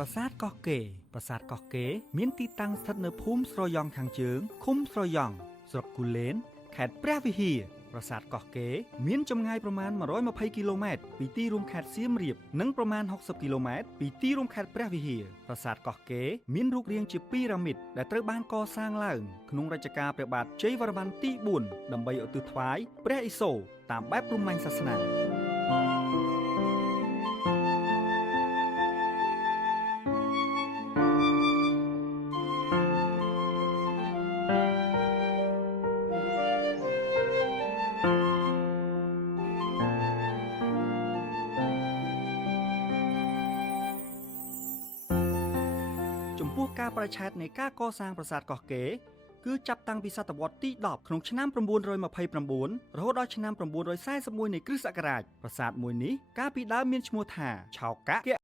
ប្រាសាទកោះកេរប្រាសាទកោះកេរមានទីតាំងស្ថិតនៅភូមិស្រយ៉ង់ខាងជើងឃុំស្រយ៉ង់ស្រុកគូលែនខេត្តព្រះវិហារប្រាសាទកោះកេរមានចម្ងាយប្រមាណ120គីឡូម៉ែត្រពីទីរួមខេត្តសៀមរាបនិងប្រមាណ60គីឡូម៉ែត្រពីទីរួមខេត្តព្រះវិហារប្រាសាទកោះកេរមានរូបរាងជាពីរ៉ាមីតដែលត្រូវបានកសាងឡើងក្នុងរជ្ជកាលព្រះបាទជ័យវរ្ម័នទី4ដើម្បីឧទ្ទិសថ្វាយព្រះឥសូរតាមបែបព្រហ្មញ្ញសាសនាចំពោះការប្រឆេទនៃការកសាងប្រាសាទកោះកេរគឺចាប់តាំងពីសតវត្សទី10ក្នុងឆ្នាំ929រហូតដល់ឆ្នាំ941នៃគ្រិស្តសករាជប្រាសាទមួយនេះកាលពីដើមមានឈ្មោះថាឆោកៈ